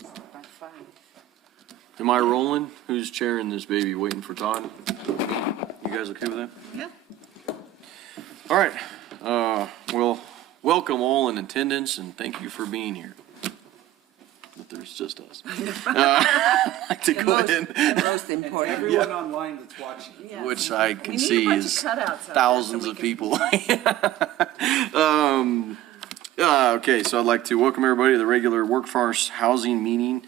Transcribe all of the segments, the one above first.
By 5. Am I rolling? Who's chairing this baby? Waiting for Todd? You guys okay with that? Yeah. All right. Well, welcome all in attendance and thank you for being here. But there's just us. I'd like to go ahead, The most important. Everyone online that's watching. Yes. which I We can need a see bunch of is cutouts out there thousands so we of can- people. Okay, so I'd like to welcome everybody to the regular Workforce Housing meeting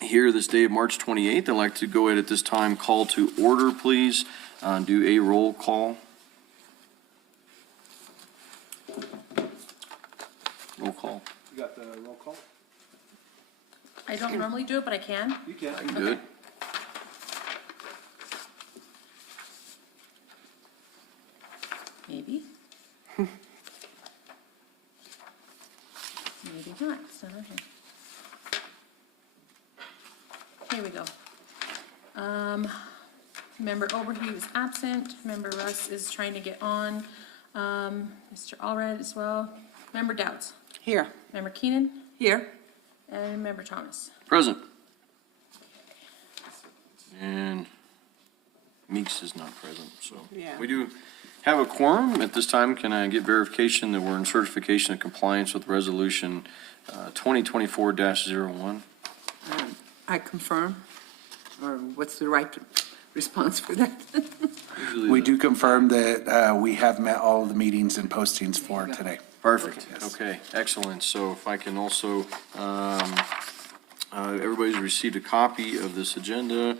here this day of March 28th. I'd like to go ahead at this time, call to order, please. Do a roll call. Roll call. You got the roll call? I don't normally do it, but I can. You can. I can do it. Maybe. Maybe not. It's not on here. Here we go. Member Overheat is absent. Member Russ is trying to get on. Mr. Allred as well. Member Dowds. Here. Member Keenan. Here. And Member Thomas. Present. And Meeks is not present, so. Yeah. We do have a quorum. At this time, can I get verification that we're in certification of compliance with Resolution 2024-01? I confirm. Or what's the right response for that? Usually We the- do confirm that we have met all of the meetings and postings for today. Perfect. Yes. Okay, excellent. So if I can also, everybody's received a copy of this agenda.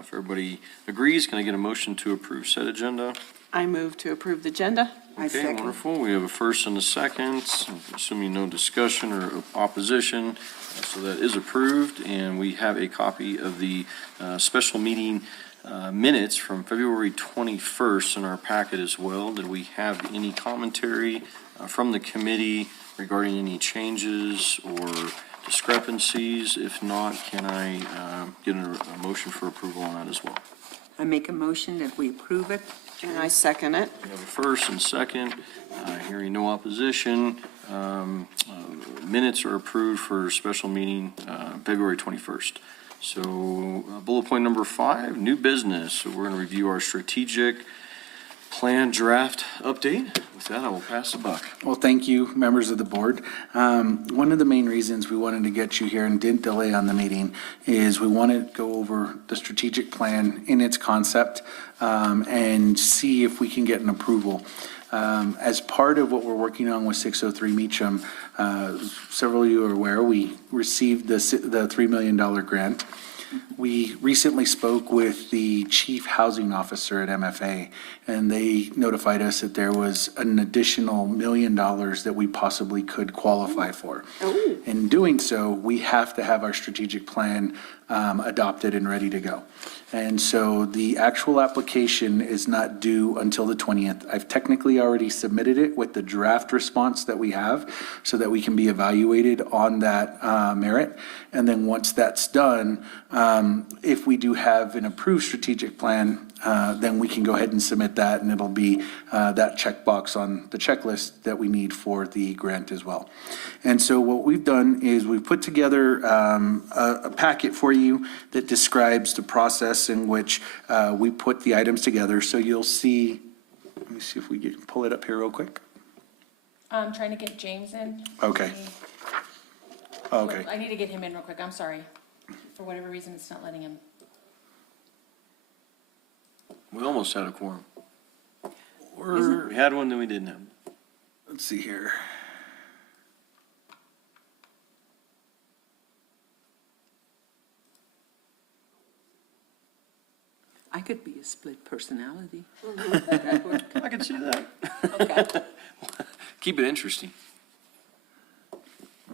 If everybody agrees, can I get a motion to approve said agenda? I move to approve the agenda. I Okay, second. wonderful. We have a first and a second, assuming no discussion or opposition. So that is approved, and we have a copy of the special meeting minutes from February 21st in our packet as well. Did we have any commentary from the committee regarding any changes or discrepancies? If not, can I get a motion for approval on that as well? I make a motion that we approve it. And I second it. We have a first and second, hearing no opposition. Minutes are approved for special meeting, February 21st. So bullet point number 5, new business. So we're going to review our strategic plan draft update. With that, I will pass the buck. Well, thank you, members of the board. One of the main reasons we wanted to get you here and didn't delay on the meeting is we wanted to go over the strategic plan in its concept and see if we can get an approval. As part of what we're working on with 603 Meacham, several of you are aware, we received the $3 million grant. We recently spoke with the chief housing officer at MFA, and they notified us that there was an additional $1 million that we possibly could qualify for. In doing so, we have to have our strategic plan adopted and ready to go. And so the actual application is not due until the 20th. I've technically already submitted it with the draft response that we have so that we can be evaluated on that merit. And then once that's done, if we do have an approved strategic plan, then we can go ahead and submit that, and it'll be that checkbox on the checklist that we need for the grant as well. And so what we've done is we've put together a packet for you that describes the process in which we put the items together. So you'll see, let me see if we can pull it up here real quick. I'm trying to get James in. Okay. Okay. I need to get him in real quick. I'm sorry. For whatever reason, it's not letting him. We almost had a quorum. We're, We had one, then we didn't have one. let's see here. I could be a split personality. I can see that. Okay. Keep it interesting.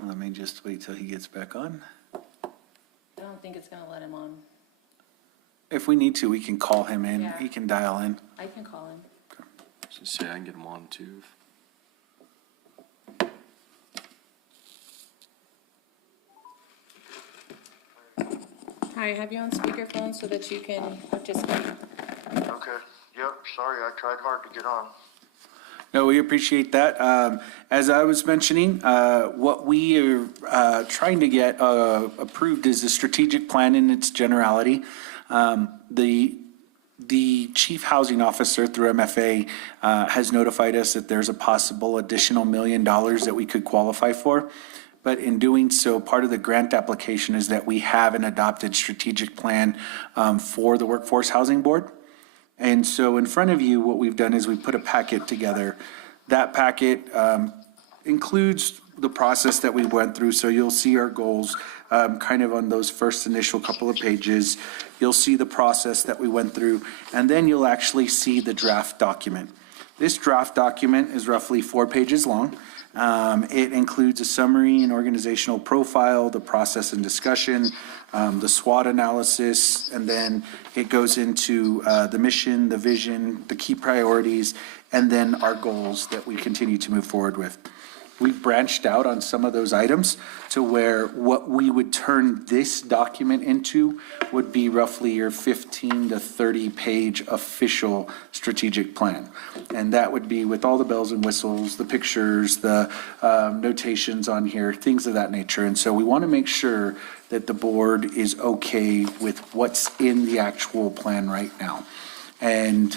Let me just wait till he gets back on. I don't think it's gonna let him on. If we need to, we can call him in. Yeah. He can dial in. I can call him. Just say I can get them on too. Hi, I have you on speakerphone so that you can participate. Okay, yep, sorry, I tried hard to get on. No, we appreciate that. As I was mentioning, what we are trying to get approved is a strategic plan in its generality. The chief housing officer through MFA has notified us that there's a possible additional $1 million that we could qualify for. But in doing so, part of the grant application is that we have an adopted strategic plan for the Workforce Housing Board. And so in front of you, what we've done is we put a packet together. That packet includes the process that we went through. So you'll see our goals kind of on those first initial couple of pages. You'll see the process that we went through, and then you'll actually see the draft document. This draft document is roughly 4 pages long. It includes a summary and organizational profile, the process and discussion, the SWOT analysis, and then it goes into the mission, the vision, the key priorities, and then our goals that we continue to move forward with. We've branched out on some of those items to where what we would turn this document into would be roughly your 15 to 30 page official strategic plan. And that would be with all the bells and whistles, the pictures, the notations on here, things of that nature. And so we want to make sure that the board is okay with what's in the actual plan right now. And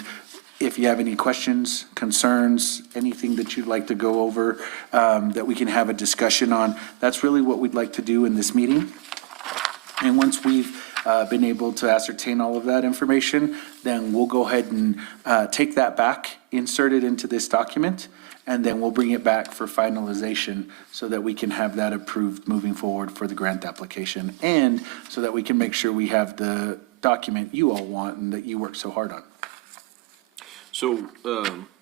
if you have any questions, concerns, anything that you'd like to go over, that we can have a discussion on, that's really what we'd like to do in this meeting. And once we've been able to ascertain all of that information, then we'll go ahead and take that back, insert it into this document, and then we'll bring it back for finalization so that we can have that approved moving forward for the grant application, and so that we can make sure we have the document you all want and that you work so hard on. So,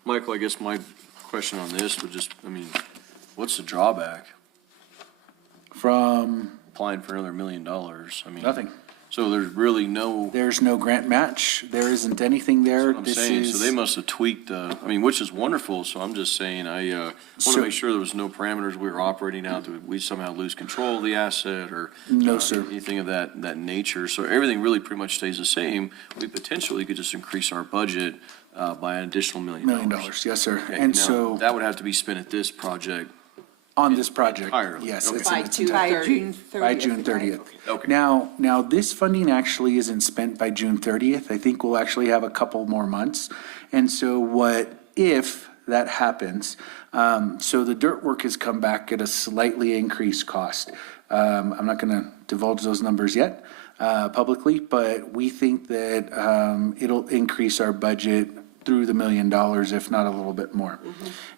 Michael, I guess my question on this would just, I mean, what's the drawback? From Applying for another $1 million? I mean. nothing. So there's really no, There's no grant match. There isn't anything there. I'm This saying, so they is, must have tweaked, I mean, which is wonderful, so I'm just saying, I want So- to make sure there was no parameters we were operating out, that we somehow lose control of the asset, or No, sir. anything of that nature, so everything really pretty much stays the same. We potentially could just increase our budget by an additional $1 million. $1 million, yes, sir. Okay, And now, so, that would have to be spent at this project. on this project, entirely, yes. okay. it's in By its June entirety. By June 30th. By June 30th. Okay. Now, this funding actually isn't spent by June 30th. I think we'll actually have a couple more months. And so what if that happens? So the dirt work has come back at a slightly increased cost. I'm not going to divulge those numbers yet publicly, but we think that it'll increase our budget through the $1 million, if not a little bit more.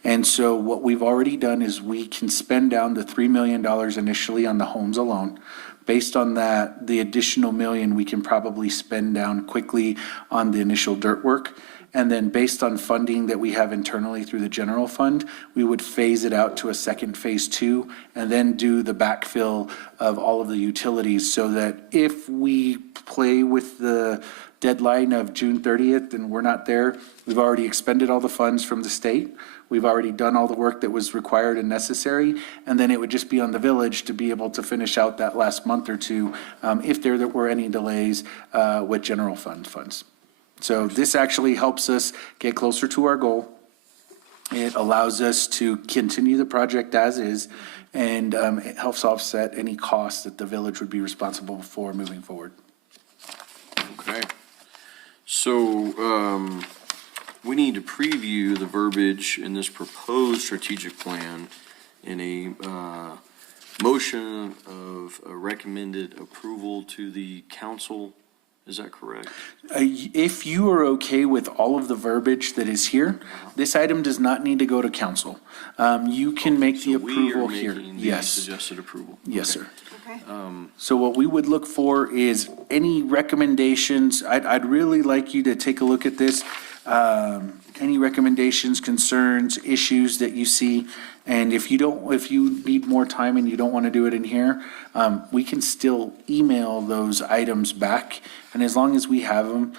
And so what we've already done is we can spend down the $3 million initially on the homes alone. Based on that, the additional $1 million we can probably spend down quickly on the initial dirt work. And then based on funding that we have internally through the general fund, we would phase it out to a second phase 2, and then do the backfill of all of the utilities, so that if we play with the deadline of June 30th and we're not there, we've already expended all the funds from the state. We've already done all the work that was required and necessary, and then it would just be on the village to be able to finish out that last month or two, if there were any delays with general fund funds. So this actually helps us get closer to our goal. It allows us to continue the project as is, and it helps offset any costs that the village would be responsible for moving forward. Okay. So, we need to preview the verbiage in this proposed strategic plan in a motion of a recommended approval to the council. Is that correct? If you are okay with all of the verbiage that is here, this item does not need to go to council. You can make the approval here. So we are making the Yes, suggested approval? yes, Okay. sir. Okay. So what we would look for is any recommendations. I'd really like you to take a look at this. Any recommendations, concerns, issues that you see. And if you need more time and you don't want to do it in here, we can still email those items back. And as long as we have them,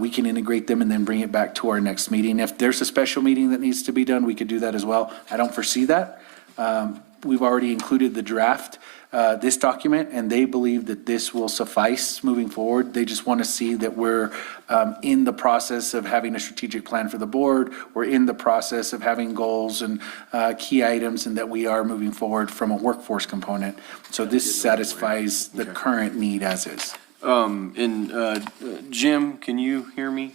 we can integrate them and then bring it back to our next meeting. If there's a special meeting that needs to be done, we could do that as well. I don't foresee that. We've already included the draft this document, and they believe that this will suffice moving forward. They just want to see that we're in the process of having a strategic plan for the board. We're in the process of having goals and key items, and that we are moving forward from a workforce component. So this satisfies the current need as is. Jim, can you hear me?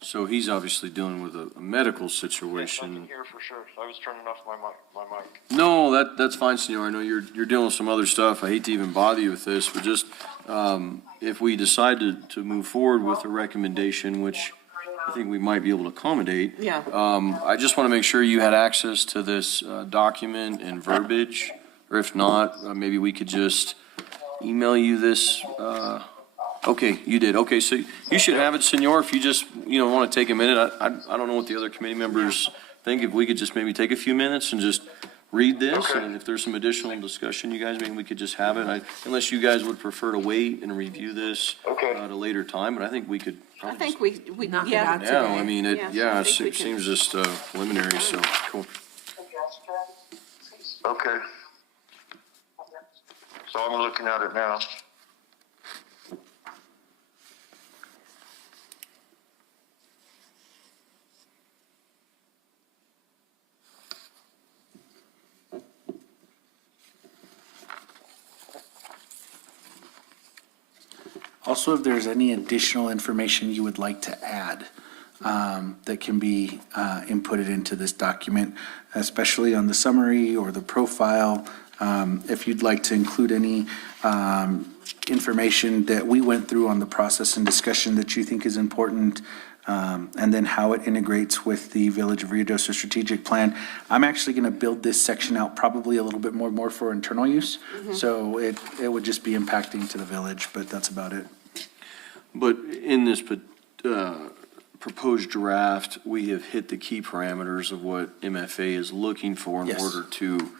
So he's obviously dealing with a medical Yes, I situation. can hear for sure. I was turning off my mic. No, that's fine, Senor. I know you're dealing with some other stuff. I hate to even bother you with this, but just, if we decide to move forward with a recommendation, which I think we might be able to accommodate. Yeah. I just want to make sure you had access to this, document and verbiage, or if not, maybe we could just email you this, okay, you did. Okay, so you should have it, Senor, if you just, want to take a minute. I don't know what the other committee members think. If we could just maybe take a few minutes and just read this, Okay. and if there's some additional discussion, you guys, maybe we could just have it. Unless you guys would prefer to wait and review this Okay. at a later time, but I think we could I probably think just. we, Knock it yeah. out Yeah, today. I mean, it I think we can- seems just preliminary, so, cool. Okay. So I'm looking at it now. Also, if there's any additional information you would like to add that can be inputted into this document, especially on the summary or the profile, if you'd like to include any information that we went through on the process and discussion that you think is important, and then how it integrates with the Village of Ruidoso strategic plan. I'm actually going to build this section out probably a little bit more for internal use. So it would just be impacting to the village, but that's about it. But in this proposed draft, we have hit the key parameters of what MFA is looking for in Yes. order to,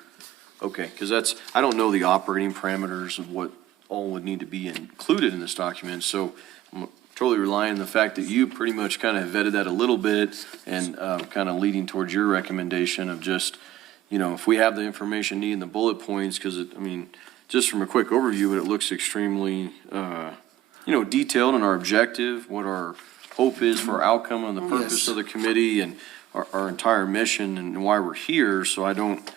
okay, because I don't know the operating parameters of what all would need to be included in this document, so I'm totally relying on the fact that you pretty much kind of vetted that a little bit and kind of leading towards your recommendation of just, if we have the information needed in the bullet points, because just from a quick overview, it looks extremely, detailed in our objective, what our hope is for our outcome and the purpose Yes. of the committee and our entire mission and why we're here. So I don't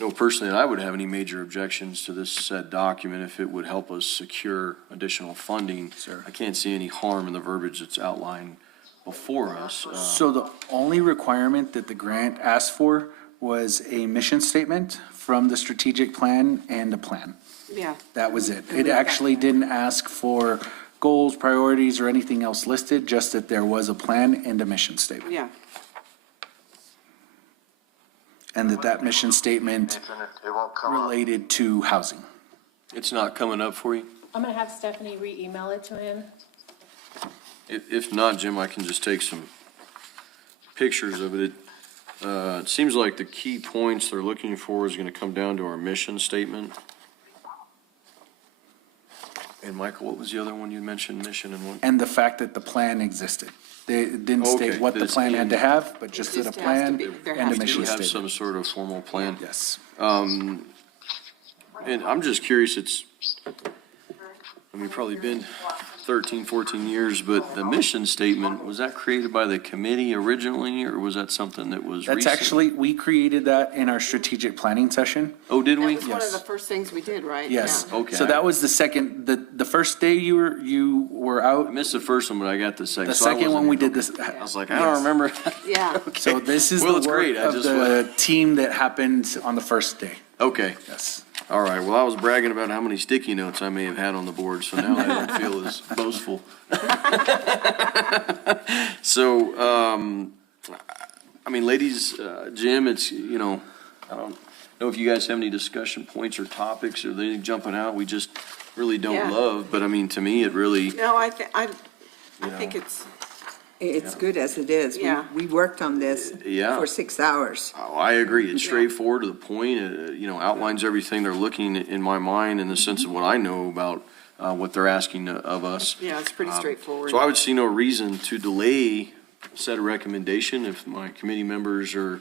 know personally that I would have any major objections to this said document if it would help us secure additional funding. Sure. I can't see any harm in the verbiage that's outlined before us. So the only requirement that the grant asked for was a mission statement from the strategic plan and a plan. Yeah. That was it. It actually didn't ask for goals, priorities, or anything else listed, just that there was a plan and a mission statement. Yeah. And that mission statement It's in it. It won't come up. related to housing. It's not coming up for you? I'm gonna have Stephanie re-email it to him. If not, Jim, I can just take some pictures of it. It seems like the key points they're looking for is gonna come down to our mission statement. And Michael, what was the other one you mentioned, mission and what? And the fact that the plan existed. They didn't state Okay, what that the it's plan had to in- have, but just that a just has to plan be- there and has a to Do mission have some statement. sort of formal plan? Yes. And I'm just curious, probably been 13, 14 years, but the mission statement, was that created by the committee originally, or was that something that was recent? That's actually, we created that in our strategic planning session. Oh, did That we? was one of Yes. the first things we did, right? Yes. Yeah. Okay. So that was the second, the first day you were I out. missed the first one, but I got the second. The so I second one, wasn't- we did this. I was like, I don't remember. Yeah. So this is Well, the it's work great. I of just the team that happened on the first day. Okay, Yes. all right. Well, I was bragging about how many sticky notes I may have had on the board, so now I don't feel as boastful. So, I mean, ladies, Jim, it's, I don't know if you guys have any discussion points or topics or anything jumping out we just really don't Yeah. love, but I mean, to me, it really, No, I think it's, It's good as it is. Yeah. We worked on this Yeah. for 6 hours. oh, I agree. It's straightforward to the point, outlines everything they're looking in my mind in the sense of what I know about what they're asking of us. yeah, it's pretty straightforward. So I would see no reason to delay set a recommendation, if my committee members are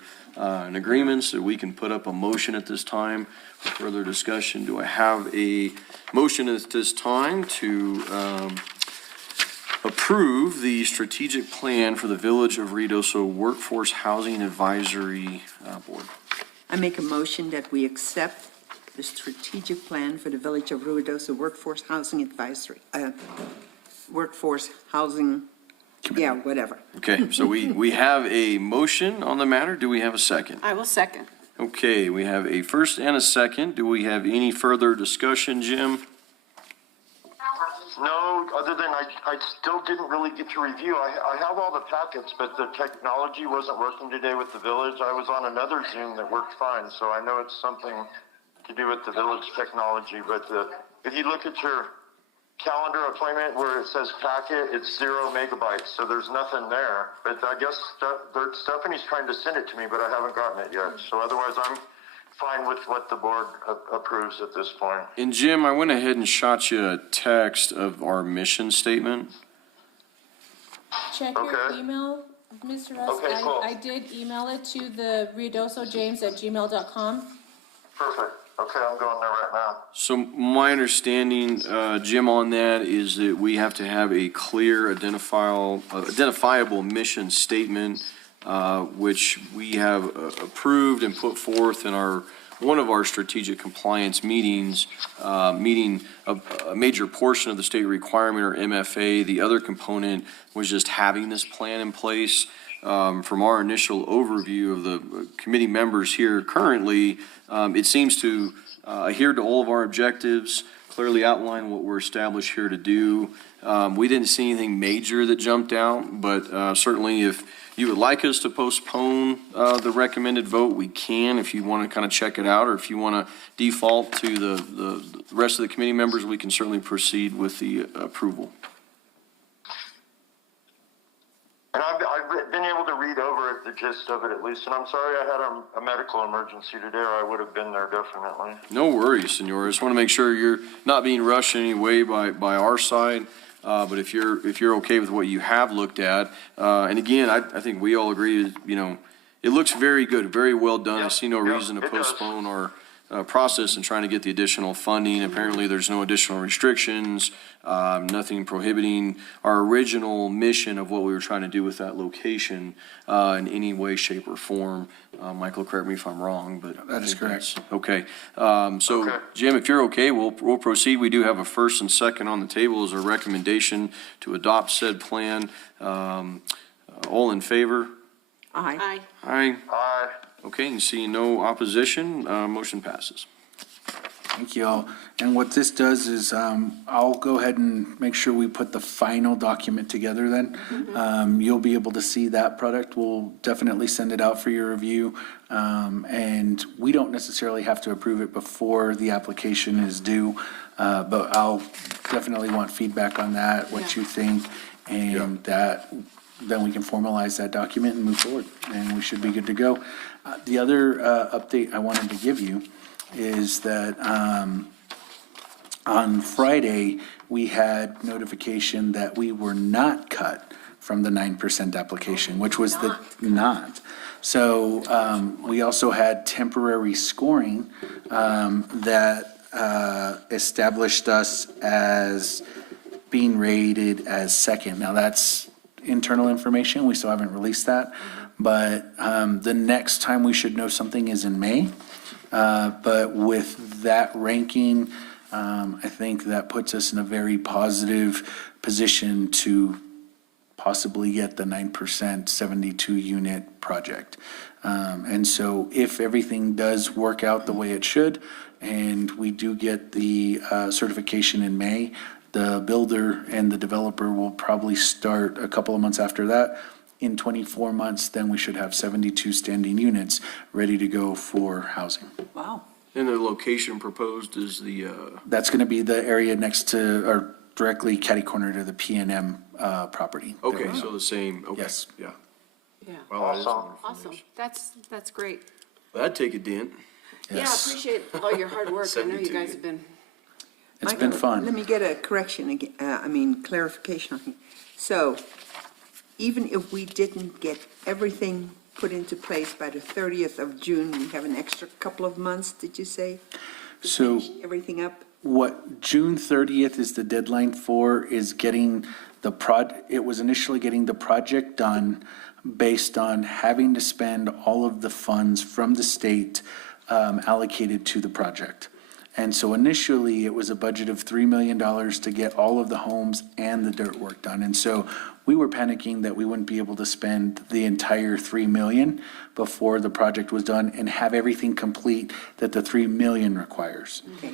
in agreement, so we can put up a motion at this time for further discussion. Do I have a motion at this time to approve the strategic plan for the Village of Ruidoso Workforce Housing Advisory Board? I make a motion that we accept the strategic plan for the Village of Ruidoso Workforce Housing Advisory, Workforce Housing, yeah, whatever. Okay, so we have a motion on the matter. Do we have a second? I will second. Okay, we have a first and a second. Do we have any further discussion, Jim? No, other than I still didn't really get to review. I have all the packets, but the technology wasn't working today with the village. I was on another Zoom that worked fine, so I know it's something to do with the village technology. But if you look at your calendar appointment where it says packet, it's 0 megabytes, so there's nothing there. But I guess Stephanie's trying to send it to me, but I haven't gotten it yet. So otherwise, I'm fine with what the board approves at this point. And Jim, I went ahead and shot you a text of our mission statement. Check your Okay. email, Mr. Russ. Okay, cool. I did email it to the ruidosojames@gmail.com. Perfect. Okay, I'm going there right now. So my understanding, Jim, on that is that we have to have a clear identifiable mission statement, which we have approved and put forth in one of our strategic compliance meetings, meeting a major portion of the state requirement, or MFA. The other component was just having this plan in place. From our initial overview of the committee members here currently, it seems to adhere to all of our objectives, clearly outline what we're established here to do. We didn't see anything major that jumped out, but certainly if you would like us to postpone the recommended vote, we can. If you want to kind of check it out, or if you want to default to the rest of the committee members, we can certainly proceed with the approval. And I've been able to read over it, the gist of it at least, and I'm sorry I had a medical emergency today, or I would have been there definitely. No worries, Senor. I just want to make sure you're not being rushed in any way by our side. But if you're okay with what you have looked at, and again, I think we all agree, it looks very good, very well done. I see no reason to it does. postpone our process and trying to get the additional funding. Apparently, there's no additional restrictions, nothing prohibiting our original mission of what we were trying to do with that location in any way, shape, or form. Michael, correct me if I'm wrong, but. That is I think correct. that's okay. So, Okay. Jim, if you're okay, we'll proceed. We do have a first and second on the table as a recommendation to adopt said plan. All in favor? Aye. Aye. Aye. Aye. Okay, and seeing no opposition, motion passes. Thank you all. And what this does is, I'll go ahead and make sure we put the final document together then. You'll be able to see that product. We'll definitely send it out for your review. And we don't necessarily have to approve it before the application is due. But I'll definitely want feedback on that, what Yeah. you think. And then we can formalize that document and move forward, and we should be good to go. The other update I wanted to give you is that on Friday, we had notification that we were not cut from the 9% application, which was the not. So we also had temporary scoring that established us as being rated as second. Now, that's internal information. We still haven't released that. But the next time we should know something is in May. But with that ranking, I think that puts us in a very positive position to possibly get the 9% 72-unit project. And so if everything does work out the way it should, and we do get the certification in May, the builder and the developer will probably start a couple of months after that. In 24 months, then we should have 72 standing units ready to go for housing. Wow. And the location proposed is the, That's going to be the area next to, or directly catty-corner to the P&M property. okay, so the same, okay. Yes. Yeah. Yeah. Well, that is Awesome. more Awesome. information. That's great. That'd take a dent. Yeah, Yes. appreciate all your hard work. I know you 72. guys have been, It's been Michael, fun. Let me get a correction again, clarification on here. So even if we didn't get everything put into place by the 30th of June, we have an extra couple of months, did you say? To So- finish everything up? What June 30th is the deadline for is getting it was initially getting the project done based on having to spend all of the funds from the state allocated to the project. And so initially, it was a budget of $3 million to get all of the homes and the dirt work done. And so we were panicking that we wouldn't be able to spend the entire $3 million before the project was done and have everything complete that the $3 million requires. Okay.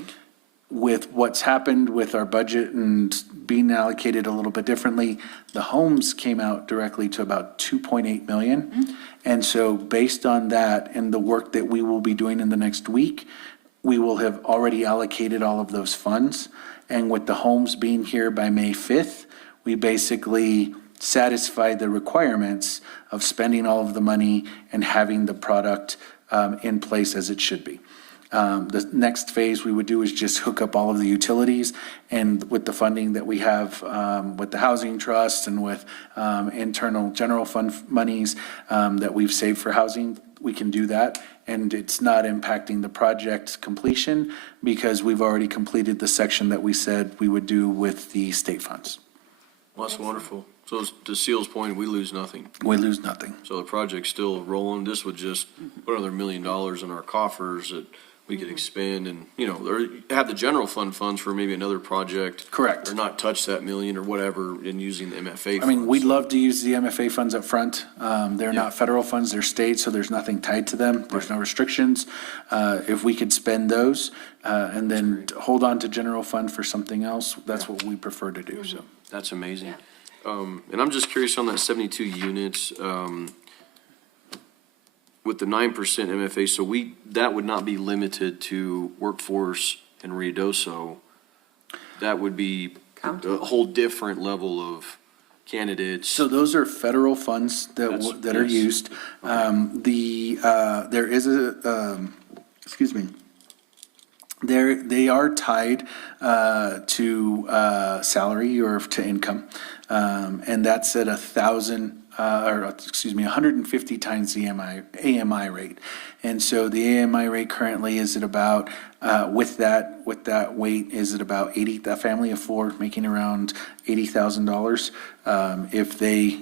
With what's happened with our budget and being allocated a little bit differently, the homes came out directly to about 2.8 million. And so based on that and the work that we will be doing in the next week, we will have already allocated all of those funds. And with the homes being here by May 5th, we basically satisfy the requirements of spending all of the money and having the product in place as it should be. The next phase we would do is just hook up all of the utilities, and with the funding that we have with the housing trust and with internal general fund monies that we've saved for housing, we can do that. And it's not impacting the project completion because we've already completed the section that we said we would do with the state funds. Well, that's wonderful. So to Seal's point, we lose nothing. We lose nothing. So the project's still rolling. This would just put another $1 million in our coffers that we could expand and, or have the general fund funds for maybe another project. Correct. Or not touch that million or whatever in using the MFA funds. I mean, we'd love to use the MFA funds up front. They're not federal funds, they're state, so there's nothing tied to them. There's no restrictions. If we could spend those and then hold on to general fund for something else, that's what we prefer to do, so. That's amazing. And I'm just curious on that 72 units, with the 9% MFA, so that would not be limited to Workforce and Ruidoso. That would be a whole different level of candidates. So those are federal funds that are Yes. used. There is excuse me. They are tied to salary or to income, and that's at 150 times the AMI rate. And so the AMI rate currently is at about, with that weight, is at about 80, a family of four making around $80,000, if they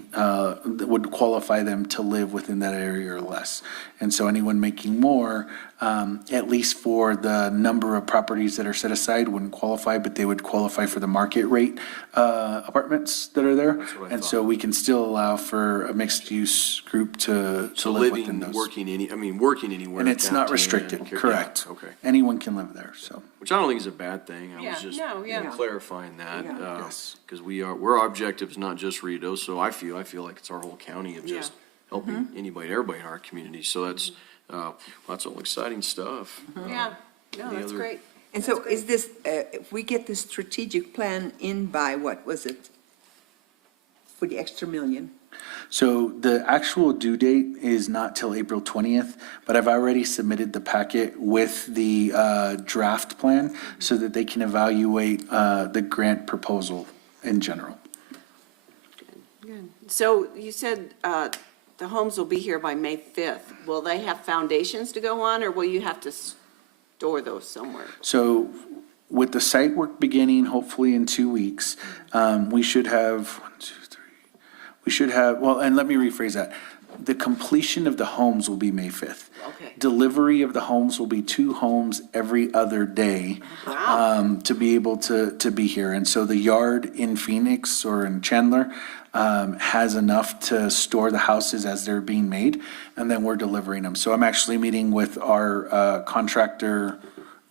would qualify them to live within that area or less. And so anyone making more, at least for the number of properties that are set aside, wouldn't qualify, but they would qualify for the market rate apartments that are there. what I And so we can still allow for a mixed-use group to So live within living, those. working anywhere. And it's not downtown, restricted, yeah, correct. Okay. Anyone can live there, so. Which I don't think is a bad thing. I Yeah, was just no, yeah. clarifying that. Yeah. Yes. Because our objective is not just Ruidoso. I feel like it's our whole county of just helping anybody, everybody in our community. So that's, that's all exciting stuff. Yeah, no, Any that's other- great. And so is this, if we get the strategic plan in by, what was it? For the extra million? So the actual due date is not till April 20th, but I've already submitted the packet with the draft plan so that they can evaluate the grant proposal in general. Good. So you said the homes will be here by May 5th. Will they have foundations to go on, or will you have to store those somewhere? So with the site work beginning hopefully in 2 weeks, we should have, well, and let me rephrase that. The completion of the homes will be May 5th. Okay. Delivery of the homes will be 2 homes every other day to be able to be here. And so the yard in Phoenix or in Chandler has enough to store the houses as they're being made, and then we're delivering them. So I'm actually meeting with our contractor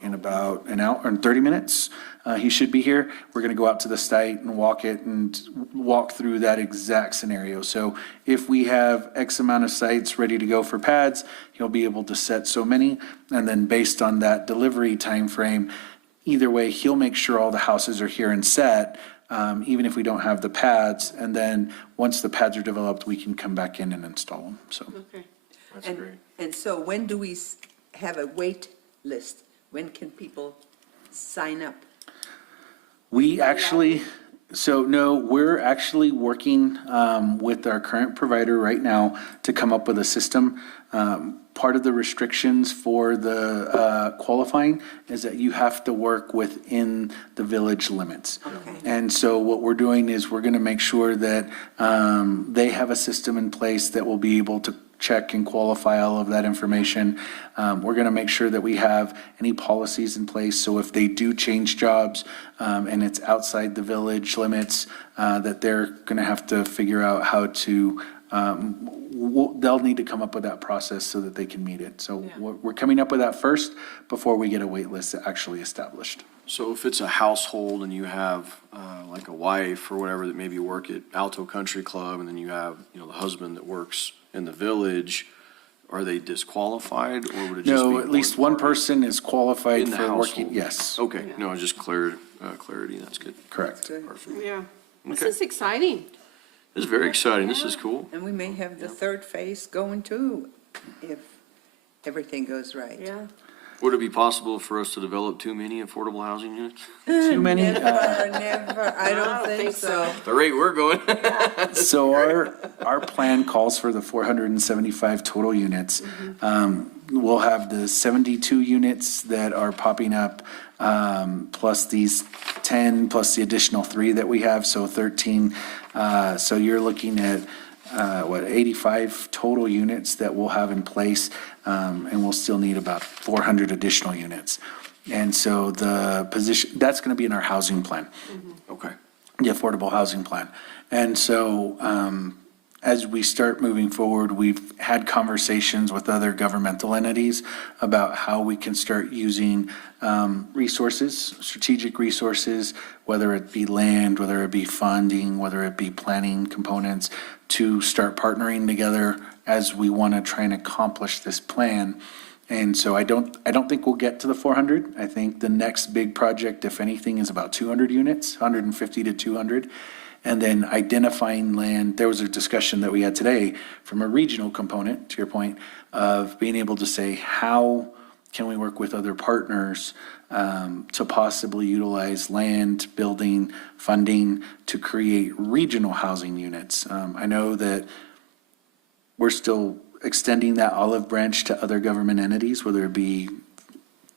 in about an hour and 30 minutes. He should be here. We're going to go out to the site and walk through that exact scenario. So if we have X amount of sites ready to go for pads, he'll be able to set so many. And then based on that delivery timeframe, either way, he'll make sure all the houses are here and set, even if we don't have the pads. And then once the pads are developed, we can come back in and install them, so. Okay. That's And- great. And so when do we have a wait list? When can people sign up? We actually, So no, we're actually working with our current provider right now to come up with a system. Part of the restrictions for the qualifying is that you have to work within the village limits. And so what we're doing is we're going to make sure that they have a system in place that will be able to check and qualify all of that information. We're going to make sure that we have any policies in place, so if they do change jobs and it's outside the village limits, that they're going to have to figure out how to, they'll need to come up with that process so that they can meet it. So we're coming up with that first before we get a wait list actually established. So if it's a household and you have like a wife or whatever that maybe work at Alto Country Club, and then you have, the husband that works in the village, are they disqualified, or would it just be? No, at least one party person is qualified in the for working, household? yes, Okay, no, just clarity, that's good. correct. Perfect. Yeah. This Okay. is exciting. This is very exciting, this is cool. And we may have the third phase going too, if everything goes right. Yeah. Would it be possible for us to develop too many affordable housing units? Too many, Never, I don't think so. The rate we're going. so our plan calls for the 475 total units. We'll have the 72 units that are popping up, plus these 10, plus the additional 3 that we have, so 13. So you're looking at, 85 total units that we'll have in place, and we'll still need about 400 additional units. And so the position, that's going to be in our housing plan. Okay. The affordable housing plan. And so, as we start moving forward, we've had conversations with other governmental entities about how we can start using resources, strategic resources, whether it be land, whether it be funding, whether it be planning components, to start partnering together as we want to try and accomplish this plan. And so I don't think we'll get to the 400. I think the next big project, if anything, is about 200 units, 150 to 200. And then identifying land, there was a discussion that we had today from a regional component, to your point, of being able to say, how can we work with other partners to possibly utilize land, building, funding to create regional housing units? I know that we're still extending that olive branch to other government entities, whether it be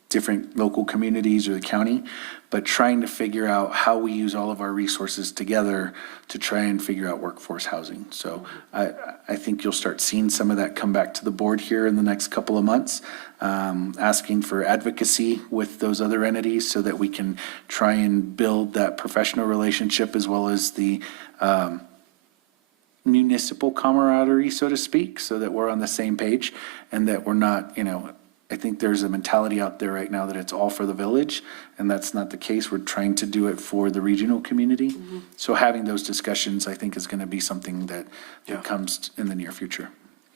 different local communities or the county, but trying to figure out how we use all of our resources together to try and figure out workforce housing. So I think you'll start seeing some of that come back to the board here in the next couple of months, asking for advocacy with those other entities so that we can try and build that professional relationship as well as the municipal camaraderie, so to speak, so that we're on the same page and that we're not, I think there's a mentality out there right now that it's all for the village, and that's not the case. We're trying to do it for the regional community. So having those discussions, I think, is going to be something that comes in the near future.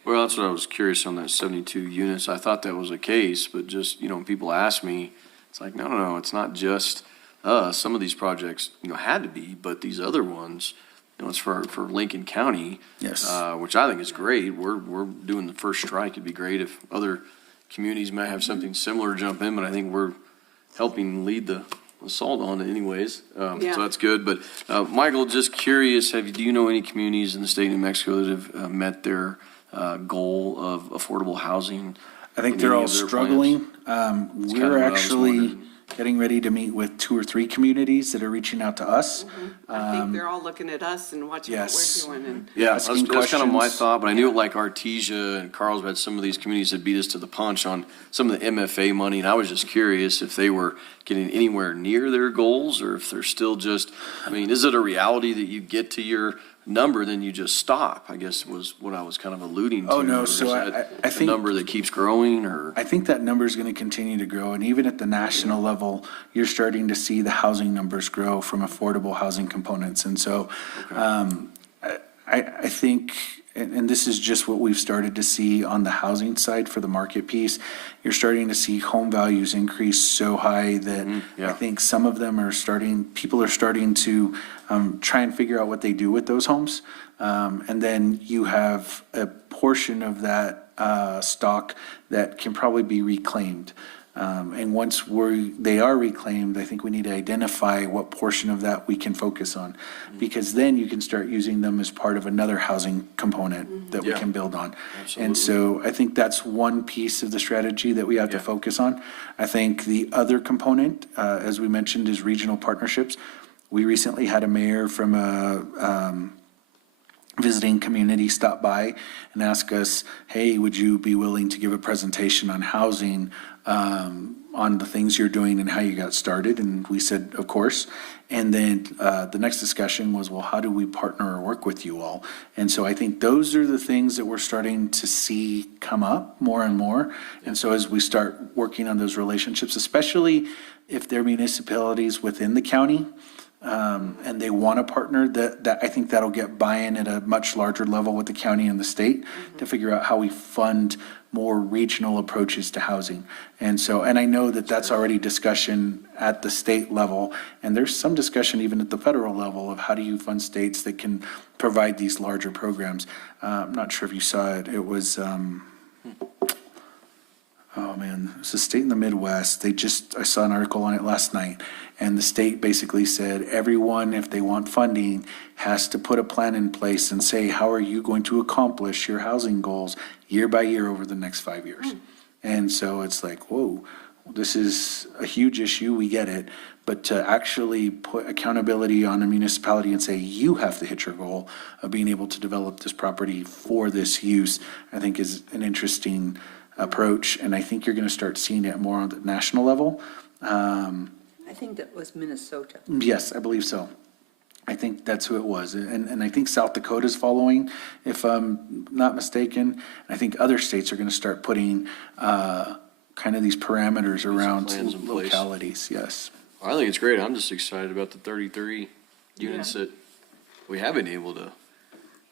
Well, that's what I was curious on that 72 units. I thought that was a case, but just, when people ask me, it's like, no, it's not just us. Some of these projects, had to be, but these other ones, it's for Lincoln County. Yes. Which I think is great. We're doing the first strike. It'd be great if other communities might have something similar jump in, but I think we're helping lead the assault on it anyways. So that's good. But Michael, just curious, do you know any communities in the state of New Mexico that have met their goal of affordable housing? I think in they're any all of their struggling. kind of We're what I was actually wondering. getting ready to meet with 2 or 3 communities that are reaching out to us. I think they're all looking at us and watching yes. what we're doing. And Yeah, that's asking kind of my questions. thought, but I knew like Artesia and Carlsbad, some of these communities that beat us to the punch on some of the MFA money, and I was just curious if they were getting anywhere near their goals, or if they're still just, is it a reality that you get to your number, then you just stop, I guess was what I was kind of alluding to. Oh, no, Or so is I that think- a number that keeps growing, or? I think that number is going to continue to grow, and even at the national level, you're starting to see the housing numbers grow from affordable housing components. And so I think, and this is just what we've started to see on the housing side for the market piece, you're starting to see home values increase so high that I think some of them people are starting to try and figure out what they do with those homes. And then you have a portion of that stock that can probably be reclaimed. And once they are reclaimed, I think we need to identify what portion of that we can focus on. Because then you can start using them as part of another housing component that we Yeah. can build on. Absolutely. And so I think that's one piece of the strategy that we have to Yeah. focus on. I think the other component, as we mentioned, is regional partnerships. We recently had a mayor from a visiting community stop by and ask us, hey, would you be willing to give a presentation on housing, on the things you're doing and how you got started? And we said, of course. And then the next discussion was, well, how do we partner or work with you all? And so I think those are the things that we're starting to see come up more and more. And so as we start working on those relationships, especially if they're municipalities within the county, and they want to partner, that I think that'll get buy-in at a much larger level with the county and the state to figure out how we fund more regional approaches to housing. And so, and I know that that's already discussion at the state level, and there's some discussion even at the federal level of how do you fund states that can provide these larger programs. I'm not sure if you saw it, it was, oh man, it's a state in the Midwest. I saw an article on it last night. And the state basically said, everyone, if they want funding, has to put a plan in place and say, how are you going to accomplish your housing goals year by year over the next 5 years? And so it's like, whoa, this is a huge issue, we get it. But to actually put accountability on a municipality and say, you have to hit your goal of being able to develop this property for this use, I think is an interesting approach. And I think you're gonna start seeing it more on the national level. I think that was Minnesota. Yes, I believe so. I think that's who it was. And I think South Dakota's following, if I'm not mistaken. I think other states are going to start putting kind of these parameters around plans in place. localities, yes. I think it's great. I'm just excited about the 33 units that we have been able to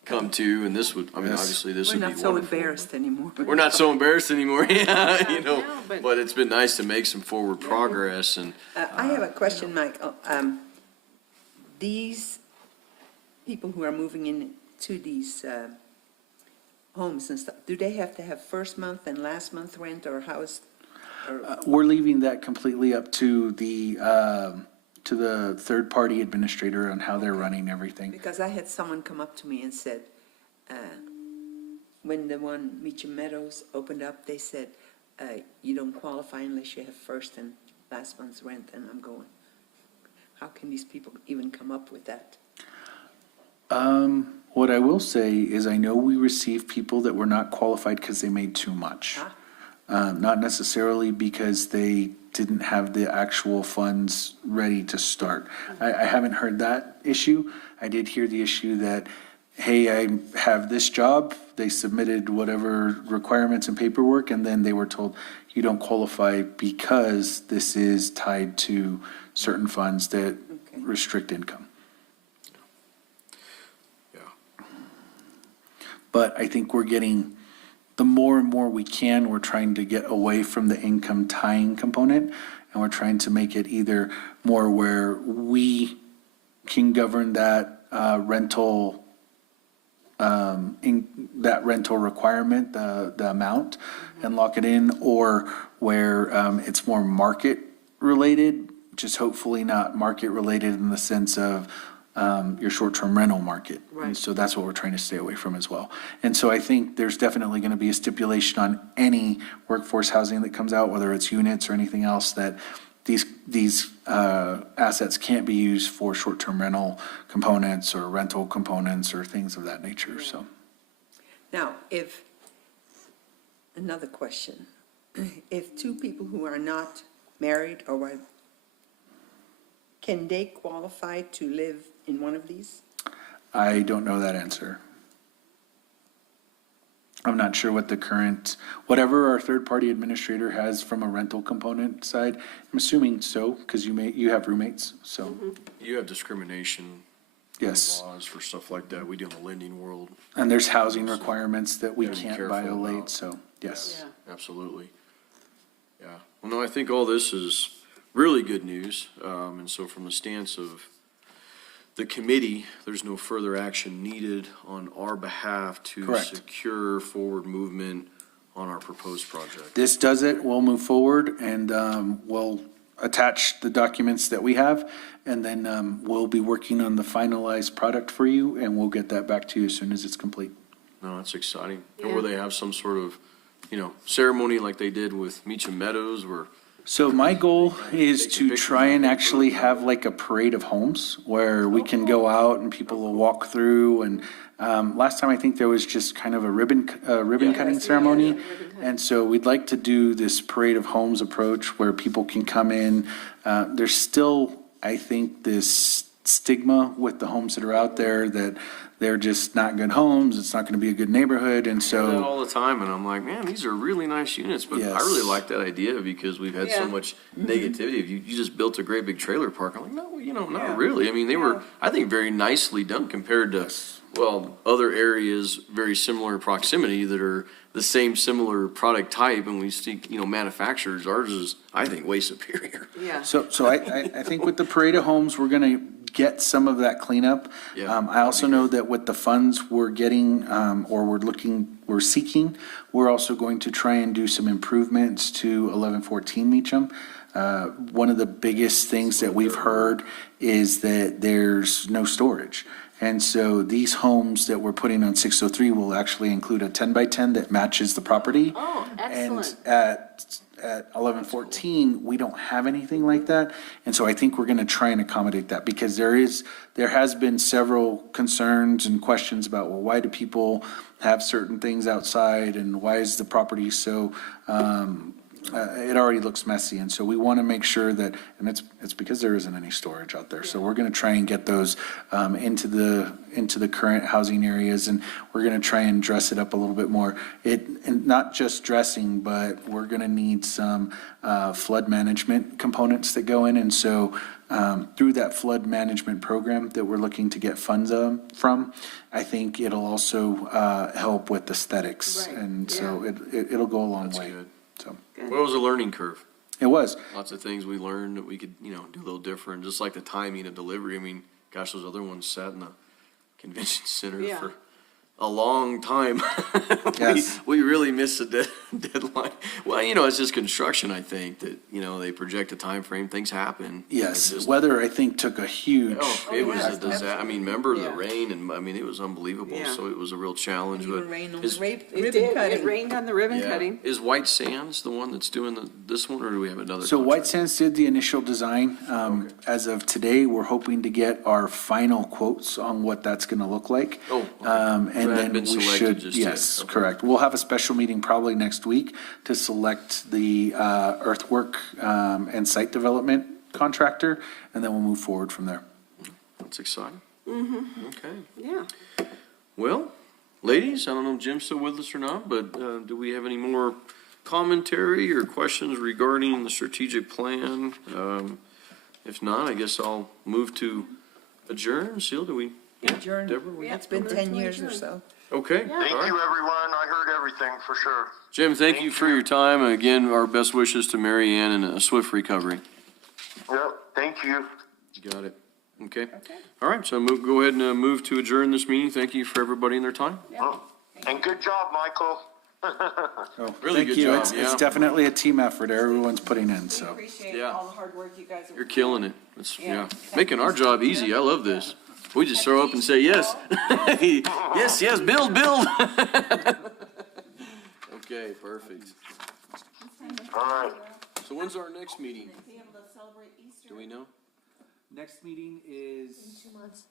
come to, and this would, I mean, Yes. obviously, this We're would be not so wonderful. embarrassed anymore. We're not so embarrassed anymore, yeah, you know, No, but- but it's been nice to make some forward progress, and I have a question, Mike. These people who are moving into these homes and stuff, do they have to have first month and last month rent, or how is? We're leaving that completely up to the third-party administrator on how they're running everything. Because I had someone come up to me and said, when the one Meacham Meadows opened up, they said, you don't qualify unless you have first and last month's rent, and I'm going, how can these people even come up with that? What I will say is I know we received people that were not qualified because they made too much. Not necessarily because they didn't have the actual funds ready to start. I haven't heard that issue. I did hear the issue that, hey, I have this job. They submitted whatever requirements and paperwork, and then they were told, you don't qualify because this is tied to certain funds that restrict income. yeah. But I think we're getting, the more and more we can, we're trying to get away from the income tying component, and we're trying to make it either more where we can govern that rental, in that rental requirement, the amount, and lock it in, or where it's more market related, just hopefully not market related in the sense of your short-term rental market. Right. And so that's what we're trying to stay away from as well. And so I think there's definitely going to be a stipulation on any workforce housing that comes out, whether it's units or anything else, that these assets can't be used for short-term rental components or rental components or things of that nature, so. Now, another question, if two people who are not married or wife, can they qualify to live in one of these? I don't know that answer. I'm not sure what the current, whatever our third-party administrator has from a rental component side, I'm assuming so, because you have roommates, so, You have discrimination yes. laws for stuff like that. We do in the lending world. And there's housing requirements that we Gotta be can't careful violate, about. so, yes. Yeah. Absolutely. Yeah. Well, no, I think all this is really good news. And so from the stance of the committee, there's no further action needed on our behalf to Correct. secure forward movement on our proposed project. This does it, we'll move forward, and we'll attach the documents that we have, and then we'll be working on the finalized product for you, and we'll get that back to you as soon as it's complete. No, that's exciting. And where they have some sort of, ceremony like they did with Meacham Meadows, where So my goal is Take a to picture try and of it. actually have like a parade of homes where we can go out and people will walk through, and last time I think there was just kind of a ribbon cutting ceremony. And so we'd like to do this parade of homes approach where people can come in. There's still, I think, this stigma with the homes that are out there that they're just not good homes, it's not gonna be a good neighborhood, and that so, all the time, and I'm like, man, these are really nice units, but I really Yes. like that idea because we've had so Yeah. much negativity. If you just built a great big trailer park, I'm like, no, not really. I mean, they were, I think, very nicely done compared to, well, other areas, very similar proximity that are the same similar product type, and we see, manufacturers, ours is, I think, way superior. Yeah. so I think with the parade of homes, we're gonna get some of that cleanup. Yeah, I also know that with the funds we're getting, or we're seeking, we're also going to try and do some improvements to 1114 Meacham. One of the biggest things that we've heard is that there's no storage. And so these homes that we're putting on 603 will actually include a 10-by-10 that matches the property. Oh, excellent. And at 1114, we don't have anything like that. And so I think we're gonna try and accommodate that, because there has been several concerns and questions about, well, why do people have certain things outside, and why is the property so, it already looks messy, and so we want to make sure that, and it's because there isn't any storage out there. So we're going to try and get those into the current housing areas, and we're going to try and dress it up a little bit more. And not just dressing, but we're going to need some flood management components that go in, and so through that flood management program that we're looking to get funds from, I think it'll also help with aesthetics, Right, and so it'll go a long way. good. So. Well, it was a learning curve. It was. Lots of things we learned that we could, do a little different, just like the timing of delivery. I mean, gosh, those other ones sat in the convention center Yeah. for a long time. Yes. We really missed the deadline. Well, it's just construction, I think, that, they project a time frame. Things happen. Yes, It's just- weather, I think, took a huge, It was a yeah. disaster. I mean, remember the Yeah. rain, and I mean, it was unbelievable. Yeah. So it was a real challenge, but. Rain on is- the rape, It ribbon did, it cutting. rained on the ribbon yeah. cutting. Is White Sands the one that's doing this one, or do we have another? so White contract? Sands did the initial design. As of today, we're hoping to get our final quotes on what that's gonna look like. Oh, okay. So it And hadn't then been we selected should, just yet. yes, Okay. correct. We'll have a special meeting probably next week to select the earthwork and site development contractor, and then we'll move forward from there. That's exciting. Mm-hmm. Okay. Yeah. Well, ladies, I don't know if Jim's still with us or not, but do we have any more commentary or questions regarding the strategic plan? If not, I guess I'll move to adjourn. Seal, do we? Adjourned. Deborah, we- It's been 10 years or so. Okay. Thank all right. you, everyone. I heard everything for sure. Jim, thank you for your time. Again, our best wishes to Mary Ann and a swift recovery. Yep, thank you. You got it. Okay. All right, so go ahead and move to adjourn this meeting. Thank you for everybody and their time. Oh, and good job, Michael. So, Really thank good you. job, It's yeah. definitely a team effort everyone's putting in, so. Appreciate Yeah. all the hard work you guys are. You're killing it. It's, Yeah. making our job easy. I love this. We just throw up and say, yes. Yes, yes, build. Okay, perfect. All right. So when's our next meeting? Be able to celebrate Easter. Do we know? Next meeting is 2 months.